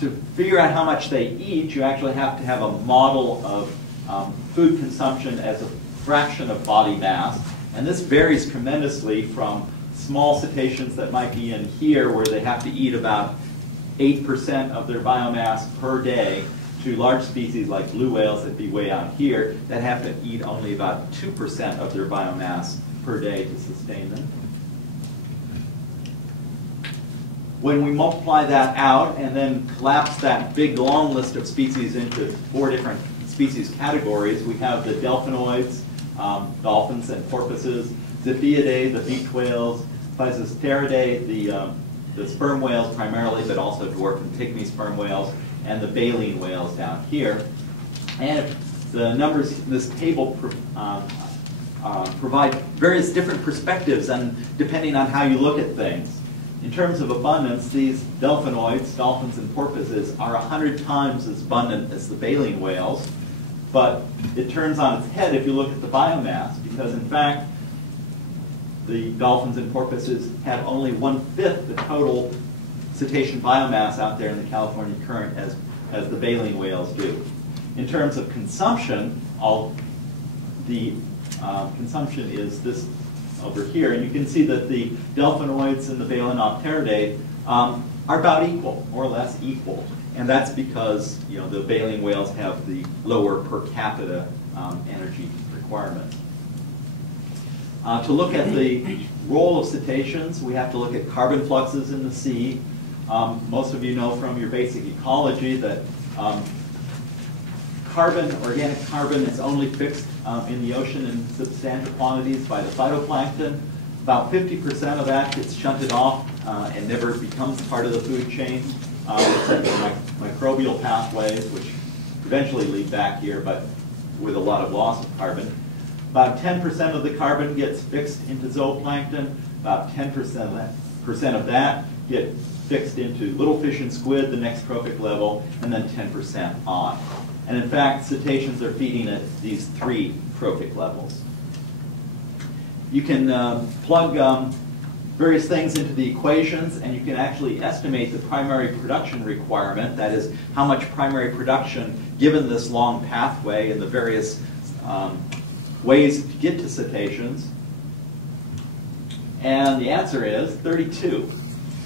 to figure out how much they eat, you actually have to have a model of food consumption as a fraction of body mass. And this varies tremendously from small cetaceans that might be in here, where they have to eat about 8% of their biomass per day, to large species like blue whales that be way out here that have to eat only about 2% of their biomass per day to sustain them. When we multiply that out and then collapse that big long list of species into 4 different species categories, we have the delphinoids, dolphins and porpoises, Ziphiidae, the beaked whales, Physeteridae, the sperm whales primarily, but also dwarf and pygmy sperm whales, and the baleen whales down here. And the numbers in this table provide various different perspectives, and depending on how you look at things. In terms of abundance, these delphinoids, dolphins and porpoises, are 100 times as abundant as the baleen whales. But it turns on its head if you look at the biomass, because in fact, the dolphins and porpoises have only 1/5 the total cetacean biomass out there in the California current as the baleen whales do. In terms of consumption, the consumption is this over here, and you can see that the delphinoids and the Balaenopteridae are about equal, more or less equal. And that's because the baleen whales have the lower per capita energy requirements. To look at the role of cetaceans, we have to look at carbon fluxes in the sea. Most of you know from your basic ecology that organic carbon is only fixed in the ocean in substantial quantities by the phytoplankton. About 50% of that gets shunted off and never becomes part of the food chain, except for microbial pathways, which eventually lead back here, but with a lot of loss of carbon. About 10% of the carbon gets fixed into zooplankton. About 10% of that get fixed into little fish and squid, the next trophic level, and then 10% on. And in fact, cetaceans are feeding at these 3 trophic levels. You can plug various things into the equations, and you can actually estimate the primary production requirement, that is, how much primary production, given this long pathway and the various ways to get to cetaceans. And the answer is 32.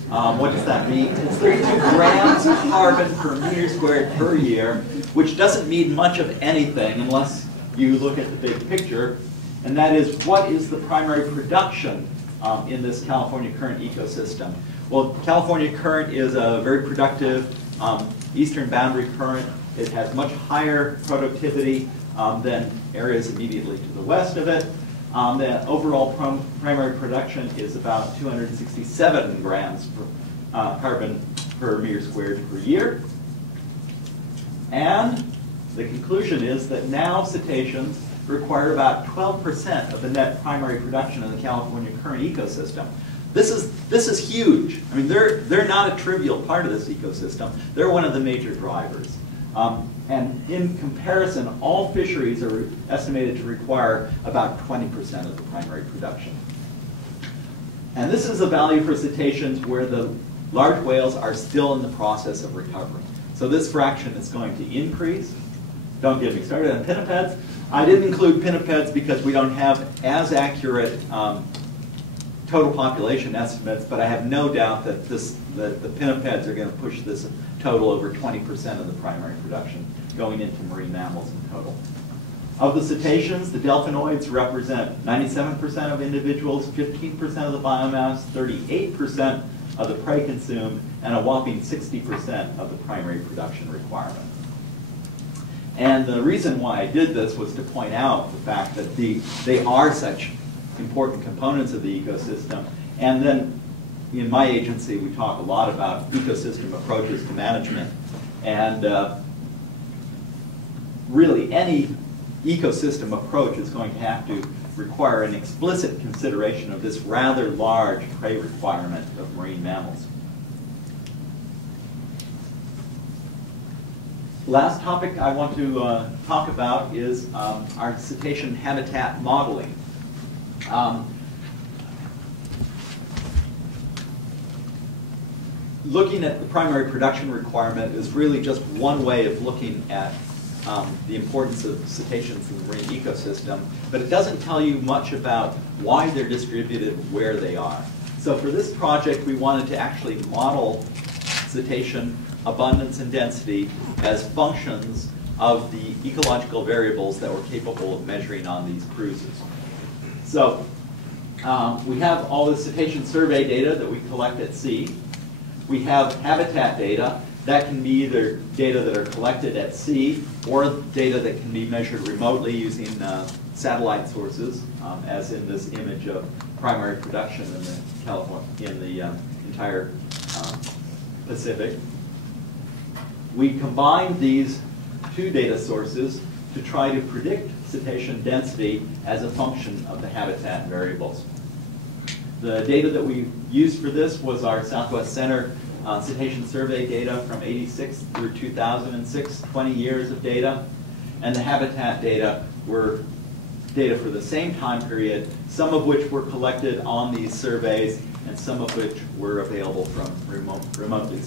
What does that mean? It's 32 grams of carbon per meter squared per year, which doesn't mean much of anything unless you look at the big picture. And that is, what is the primary production in this California current ecosystem? Well, California current is a very productive eastern boundary current. It has much higher productivity than areas immediately to the west of it. The overall primary production is about 267 grams per carbon per meter squared per year. And the conclusion is that now cetaceans require about 12% of the net primary production in the California current ecosystem. This is huge. I mean, they're not a trivial part of this ecosystem. They're one of the major drivers. And in comparison, all fisheries are estimated to require about 20% of the primary production. And this is a value for cetaceans where the large whales are still in the process of recovery. So this fraction is going to increase. Don't get me started on pinnipeds. I didn't include pinnipeds because we don't have as accurate total population estimates, but I have no doubt that the pinnipeds are going to push this total over 20% of the primary production going into marine mammals in total. Of the cetaceans, the delphinoids represent 97% of individuals, 15% of the biomass, 38% of the prey consumed, and a whopping 60% of the primary production requirement. And the reason why I did this was to point out the fact that they are such important components of the ecosystem. And then in my agency, we talk a lot about ecosystem approaches to management. And really, any ecosystem approach is going to have to require an explicit consideration of this rather large prey requirement of marine mammals. Last topic I want to talk about is our cetacean habitat modeling. looking at the primary production requirement is really just one way of looking at the importance of cetaceans in the marine ecosystem, but it doesn't tell you much about why they're distributed where they are. So for this project, we wanted to actually model cetacean abundance and density as functions of the ecological variables that we're capable of measuring on these cruises. So we have all the cetacean survey data that we collect at sea. We have habitat data. That can be either data that are collected at sea or data that can be measured remotely using satellite sources, as in this image of primary production in the entire Pacific. We combine these two data sources to try to predict cetacean density as a function of the habitat variables. The data that we used for this was our Southwest Center cetacean survey data from '86 through 2006, 20 years of data. And the habitat data were data for the same time period, some of which were collected on these surveys and some of which were available from remotely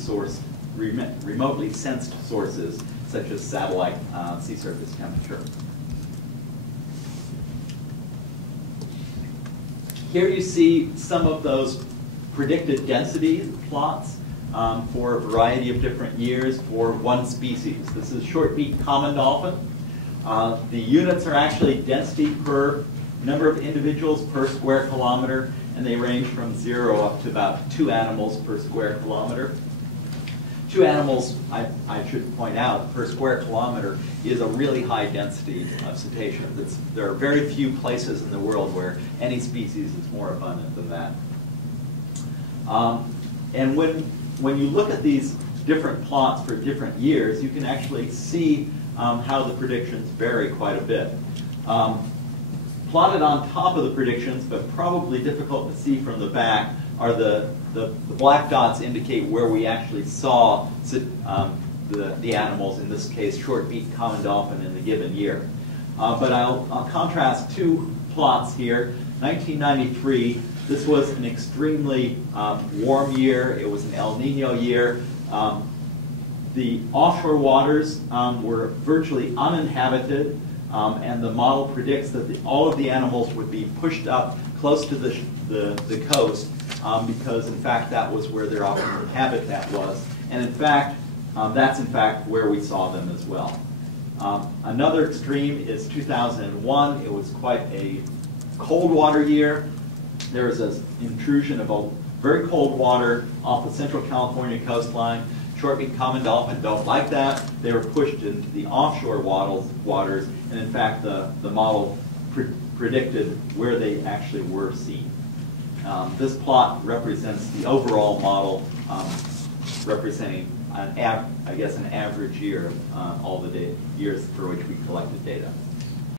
sensed sources, such as satellite sea surface temperature. Here you see some of those predicted density plots for a variety of different years for one species. This is short-beaked common dolphin. The units are actually density per number of individuals per square kilometer, and they range from 0 up to about 2 animals per square kilometer. 2 animals, I should point out, per square kilometer is a really high density of cetaceans. There are very few places in the world where any species is more abundant than that. And when you look at these different plots for different years, you can actually see how the predictions vary quite a bit. Plotted on top of the predictions, but probably difficult to see from the back, are the black dots indicate where we actually saw the animals, in this case short-beaked common dolphin, in the given year. But I'll contrast two plots here. 1993, this was an extremely warm year. It was an El Nino year. The offshore waters were virtually uninhabited, and the model predicts that all of the animals would be pushed up close to the coast because, in fact, that was where their optimal habitat was. And, in fact, that's, in fact, where we saw them as well. Another extreme is 2001. It was quite a cold water year. There was an intrusion of a very cold water off the central California coastline. Short-beaked common dolphin don't like that. They were pushed into the offshore waters, and in fact, the model predicted where they actually were seen. This plot represents the overall model, representing an average year of all the years for which we collected data.